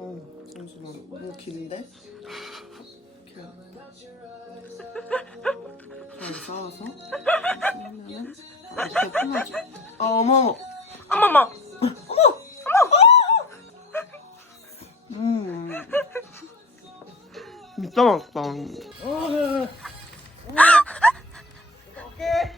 어, 잠시만. 너무 긴데? 잘 싸워서? 그러면은, 아, 이렇게 풀어줘. 아, 어머! 어머머! 음. 진짜 맛있다. 어, 어, 어. 아! 오케이.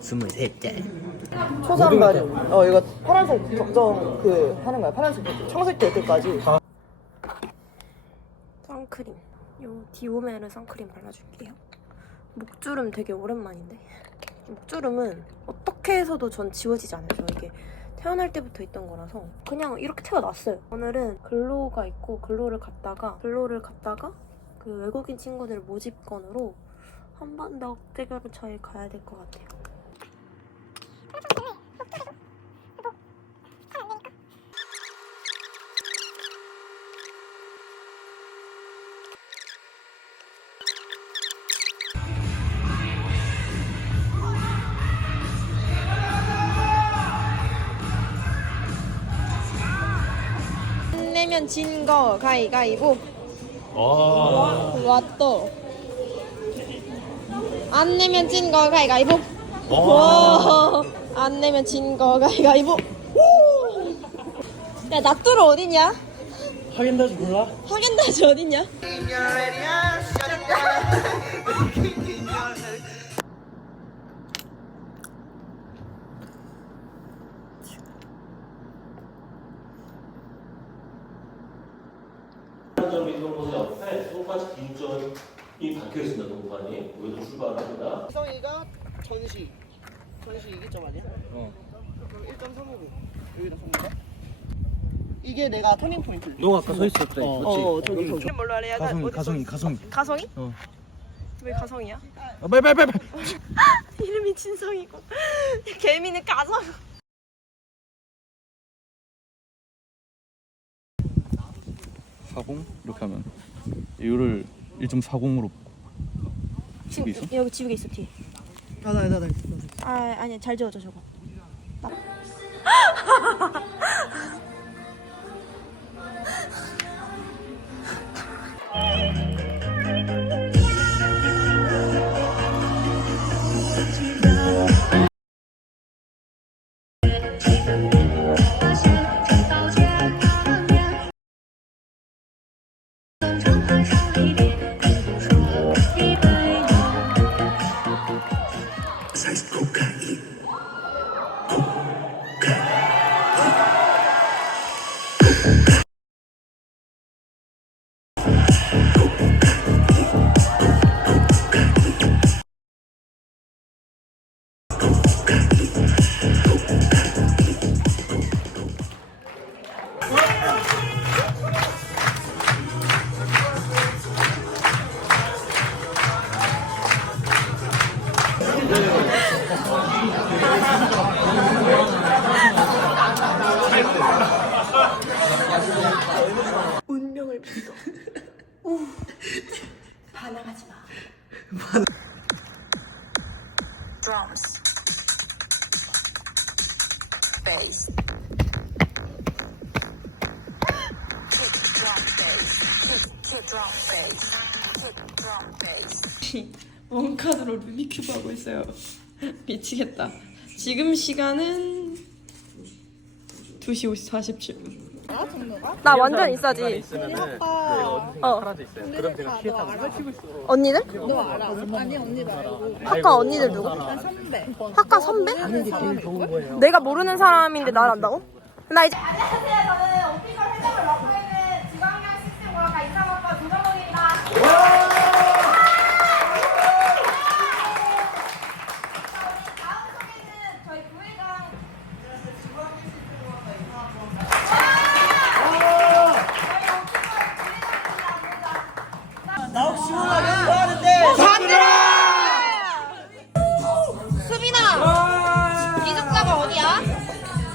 스물셋째. 초산발음. 어 이거 파란색 적정 그 하는 거야. 파란색 청색 될 때까지. 선크림. 요 디오메르 선크림 발라줄게요. 목주름 되게 오랜만인데. 목주름은 어떻게 해서도 전 지워지지 않아요. 저 이게 태어날 때부터 있던 거라서 그냥 이렇게 태어났어요. 오늘은 글로우가 있고 글로우를 갔다가 글로우를 갔다가 그 외국인 친구들 모집건으로 한번더 대결차에 가야 될 것 같아요. 안 내면 진 거 가위가위보. 아. 왔또. 안 내면 진 거 가위가위보. 아. 와. 안 내면 진 거 가위가위보. 우! 야 나뚜루 어디냐? 하겐다즈 몰라? 하겐다즈 어디냐? 점이 있는 옆에 똑같이 빈전이 박혀 있습니다. 동판이 여기서 출발합니다. 희성이가 전시. 전시 이기점 아니야? 어. 그럼 1.359. 여기다 손가 이게 내가 터닝 포인트. 너 아까 서 있었대. 어, 어 저기 저기. 이름 뭘로 하래? 약간 가성이, 어디 가성이, 써- 가성이. 가성이? 어. 왜 가성이야? 아, 빨리, 빨리, 빨리. 빨리. 이름이 진성이고 개미는 가성. 사공 이렇게 하면 이거를 1.40으로 지금 있어? 여기 지우개 있어 뒤에. 나나 나 나. 아 아니 잘 지워져 저거. 나- 운명을 믿어. 우. 반항하지 마. drums, bass. 원카드로 루비큐브 하고 있어요. 미치겠다. 지금 시간은 2시 47분. 나 완전 있어지. 어. 그럼 제가 키에 타고 언니들? 너 알아? 아니 언니 말고 학과 언니들 누구? 선배. 학과 선배? 내가 모르는 사람인데 날 안다고? 나 이제 안녕하세요. 저는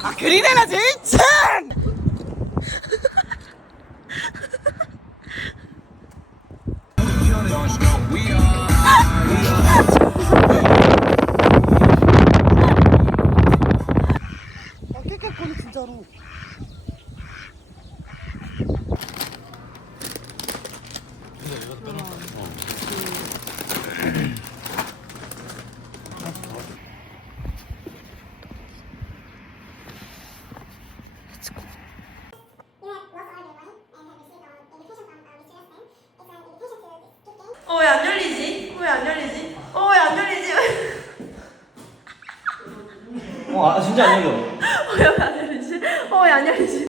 아 깨끗거리 진짜로. 어 왜 안 열리지? 왜 안 열리지? 어 왜 안 열리지? 어, 아, 진짜 안 열려. 왜안 열리지? 어 왜 안 열리지?